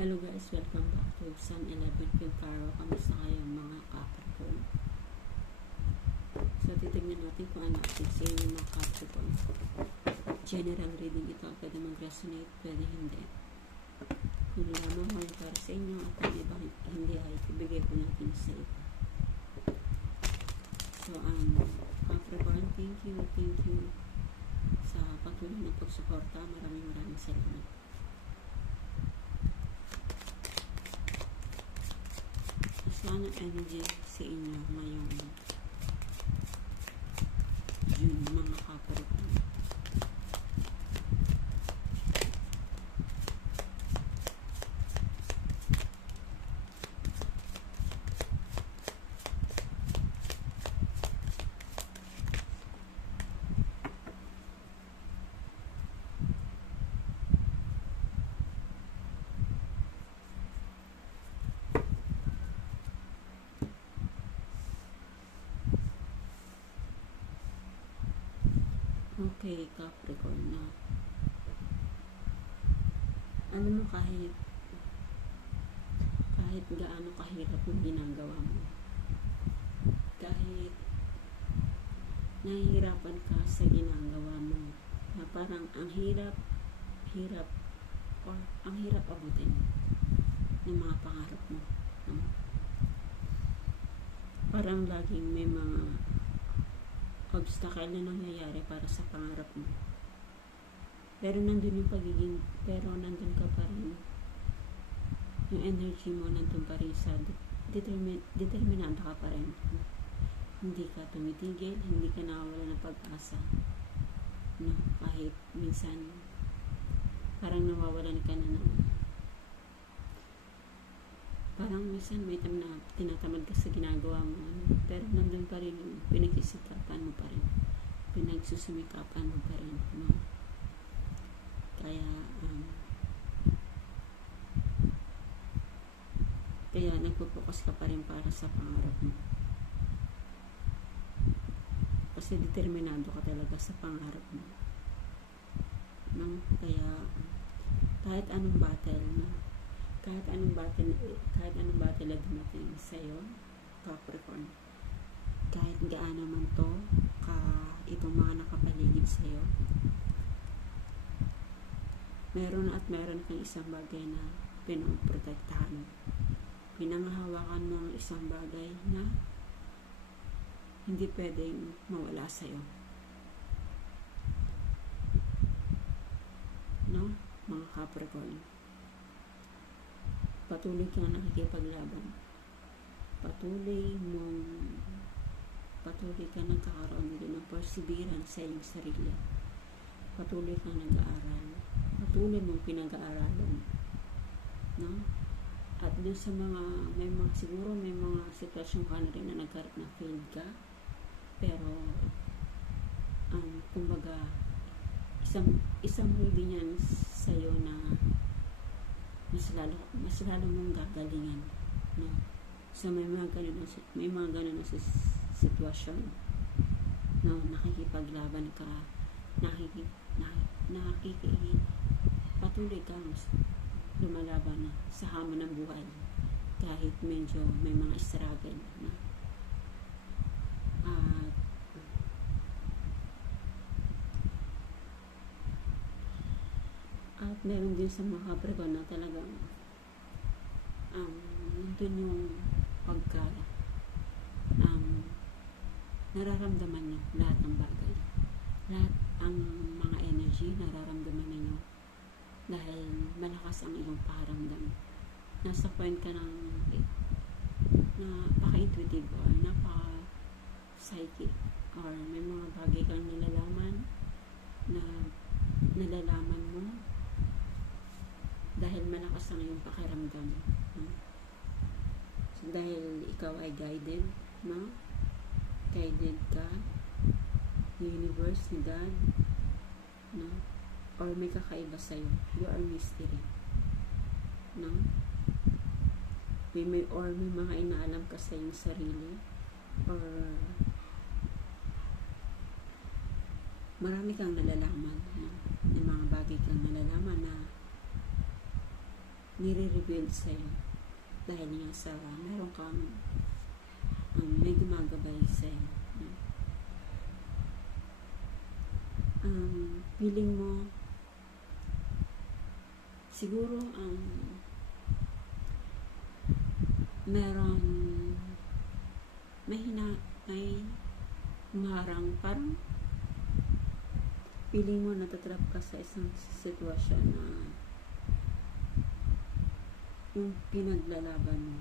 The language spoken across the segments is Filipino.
Hello guys, welcome back to Sun 11 Pilcaro. Kamusta kayo mga Capricorn? So titignan natin kung ano update sa inyo mga Capricorn. General reading ito, pwede mag-resonate, pwede hindi. Kung lamang ko yung para sa inyo at kung iba hindi ay ibigay ko natin sa iba. So Capricorn, thank you sa patuloy ng pagsuporta. Maraming salamat. Ano energy sa inyo ngayong June mga Capricorn? Okay, Capricorn na. Ano mo kahit gaano kahirap yung ginagawa mo. Kahit nahihirapan ka sa ginagawa mo. Na parang ang hirap or ang hirap abutin ng mga pangarap mo. Parang laging may mga obstacle na nangyayari para sa pangarap mo. Pero nandun ka pa rin. Yung energy mo nandun pa rin sa determinado ka pa rin. Hindi ka tumitigil, hindi ka nawawala ng pag-asa. No? Kahit minsan parang nawawalan ka na parang minsan may time na tinatamad ka sa ginagawa mo, pero nandun pa rin yung pinagsisikapan mo pa rin, pinagsusumikapan mo pa rin, no? Kaya nagpo-focus ka pa rin para sa pangarap mo, kasi determinado ka talaga sa pangarap mo, no? Kaya kahit anong battle, no? Kahit anong battle na dumating sa'yo, Capricorn, kahit gaano man to itong mga nakapaligid sa'yo, meron kang isang bagay na pinoprotektahan, pinanghahawakan mo ang isang bagay na hindi pwedeng mawala sa'yo, no? Mga Capricorn, patuloy kang nakikipaglaban, patuloy kang nagkakaroon din ng perseverance sa iyong sarili, patuloy kang nag-aaral, patuloy mong pinag-aaralan, no? At dun sa siguro may mga sitwasyon ka na rin na nagkaroon na failed ka, pero kumbaga isang reading yan sa'yo na mas lalo mong gagalingan, no? So may mga ganun na sitwasyon, no? Nakikipaglaban ka, patuloy kang lumalaban na sa hamon ng buhay, kahit medyo may mga struggle, no? At meron din sa mga Capricorn na talagang nandun yung nararamdaman nyo lahat ng bagay, lahat ang mga energy nararamdaman ninyo dahil malakas ang iyong pakiramdam. Nasa point ka ng napaka-intuitive or napaka-psychic, or may mga bagay kang nalalaman mo dahil malakas ang iyong pakiramdam, no? So, dahil ikaw ay guided, no? Guided ka, universe, ni God, no? Or may kakaiba sa'yo, you are mystery, no? May mga inaalam ka sa iyong sarili, or marami kang nalalaman, no? May mga bagay kang nalalaman na nire-reveal sa'yo dahil nga sa meron kang may gumagabay sa'yo. Feeling mo siguro meron may humarang, parang feeling mo natatrap ka sa isang sitwasyon na yung pinaglalaban mo,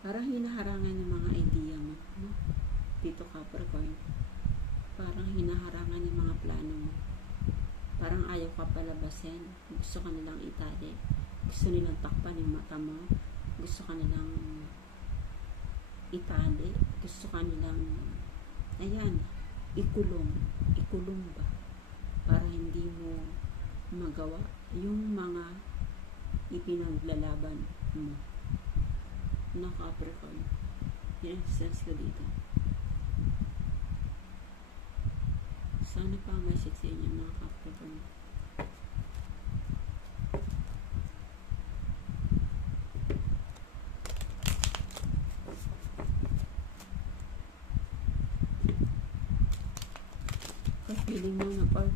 parang hinaharangan yung mga idea mo, no? Dito Capricorn, parang hinaharangan yung mga plano mo, parang ayaw ka palabasin, gusto ka nilang itali, gusto nilang takpan yung mata mo, gusto ka nilang itali, gusto ka nilang ikulong ba, para hindi mo magawa yung mga ipinaglalaban mo, no Capricorn. Yan ang sense ko dito. Sana pa ang message sa inyo mga Capricorn.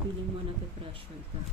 Feeling mo na pe-pressure ka.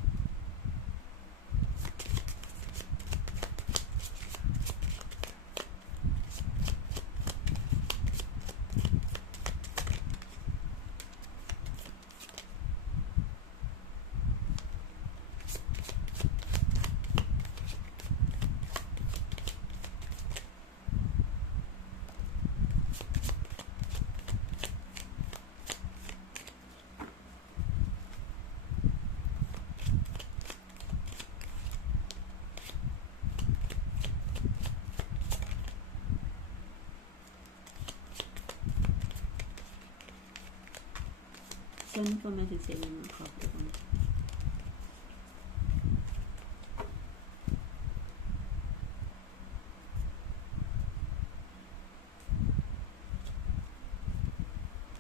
Saan pa message sa inyo mga Capricorn?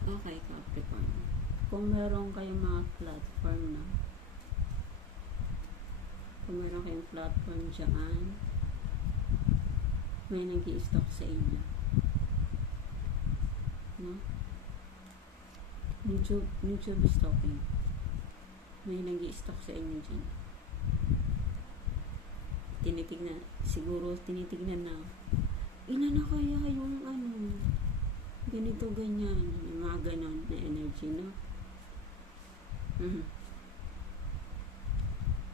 Okay Capricorn, kung meron kayong mga platform na, kung meron kayong platform dyan, may nag-i-stock sa inyo, no? YouTube stalking. May nag-i-stock sa inyo dyan. Tinitignan na, ina na kaya yung ganito, ganyan, yung mga ganon na energy, no?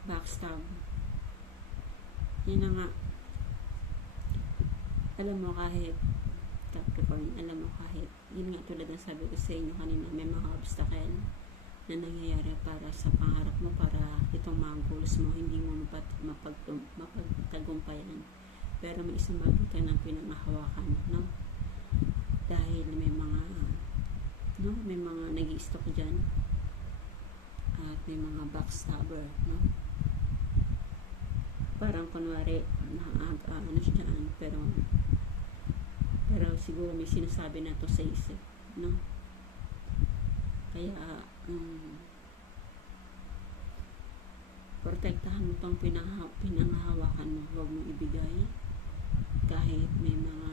Backstab. Yan na nga. Alam mo, kahit Capricorn, yun nga tulad ng sabi ko sa inyo kanina, may mga obstacle na nangyayari para sa pangarap mo, para itong mga goals mo hindi mo mapagtagumpayan, pero may isang bagay ka ng pinangahawakan, no? Dahil may mga nag-i-stock dyan at may mga backstabber, no? Parang kunwari dyan, pero siguro may sinasabi na to sa isip, no? Kaya protektahan mo tong pinanghahawakan mo, huwag mo ibigay kahit may mga,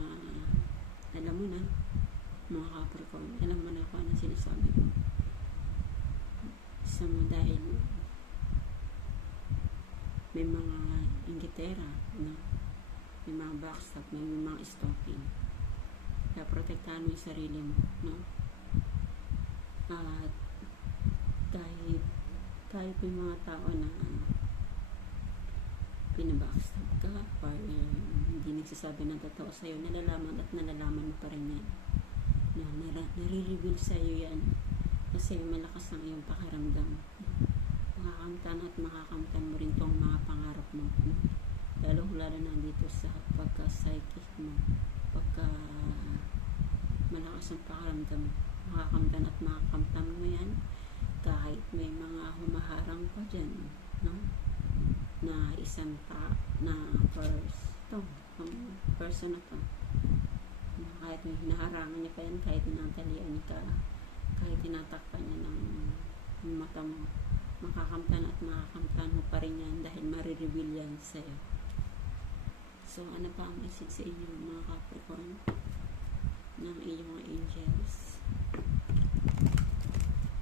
alam mo na mga Capricorn, alam mo na kung ano sinasabi ko sa mo, dahil may mga inggitera, no? May mga backstab, may mga stalking. Kaya protektahan mo yung sarili mo, no? At kahit may mga tao na pinabackstab ka or hindi nagsasabi ng totoo sa'yo, nalalaman mo pa rin yan, na nare-reveal sa'yo yan kasi malakas ang iyong pakiramdam. Makakamtan mo rin tong mga pangarap mo, no? lalo na dito sa pagka-psychic mo, pagka malakas ang pakiramdam, makakamtan at makakamtan mo yan kahit may mga humaharang pa dyan, no? Na isang na person na to, kahit may hinaharangan niya pa yan, kahit tinatalian niya ka, kahit tinatakpan niya ng mata mo, makakamtan at makakamtan mo pa rin yan dahil marireveal yan sa'yo. So, ano pa ang message sa inyo mga Capricorn ng iyong mga angels?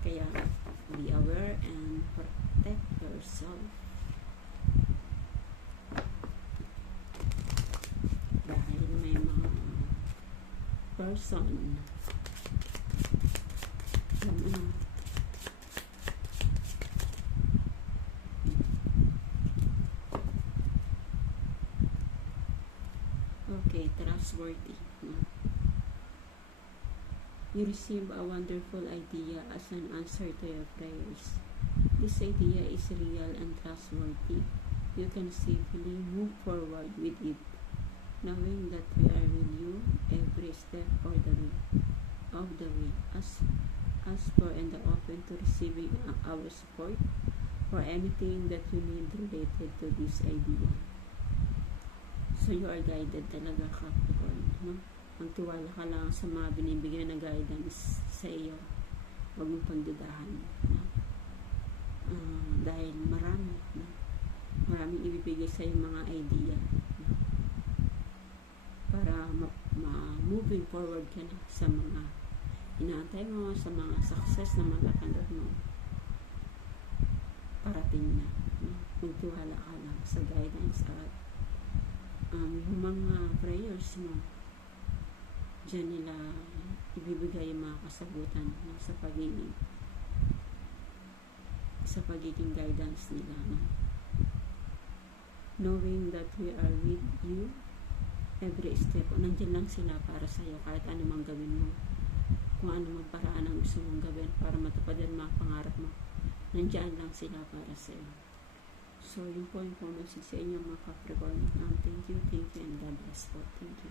Kaya, be aware and protect yourself. Dahil may mga person okay, trustworthy. You receive a wonderful idea as an answer to your prayers. This idea is real and trustworthy. You can safely move forward with it, knowing that we are with you every step of the way. Ask for and are open to receiving our support for anything that you need related to this idea. So you are guided talaga, Capricorn, no? Magtiwala ka lang sa mga binibigyan na guidance sa iyo. Huwag mong pagdudahan, no? Dahil maraming ibibigay sa iyo mga idea, no? Para moving forward ka na sa mga inaantay mo, sa mga success na matatanggap mo. Parating na, no? Magtiwala ka lang sa guidance at yung mga prayers mo, dyan nila ibibigay yung mga kasagutan, no? sa pagiging guidance nila, no? Knowing that we are with you every step, nandiyan lang sila para sa iyo kahit ano mang gawin mo, kung ano mang paraan ang gusto mong gawin para matupad ang mga pangarap mo, nandiyan lang sila para sa iyo. So, yun po yung message sa inyo mga Capricorn. Thank you and God bless po. Thank you.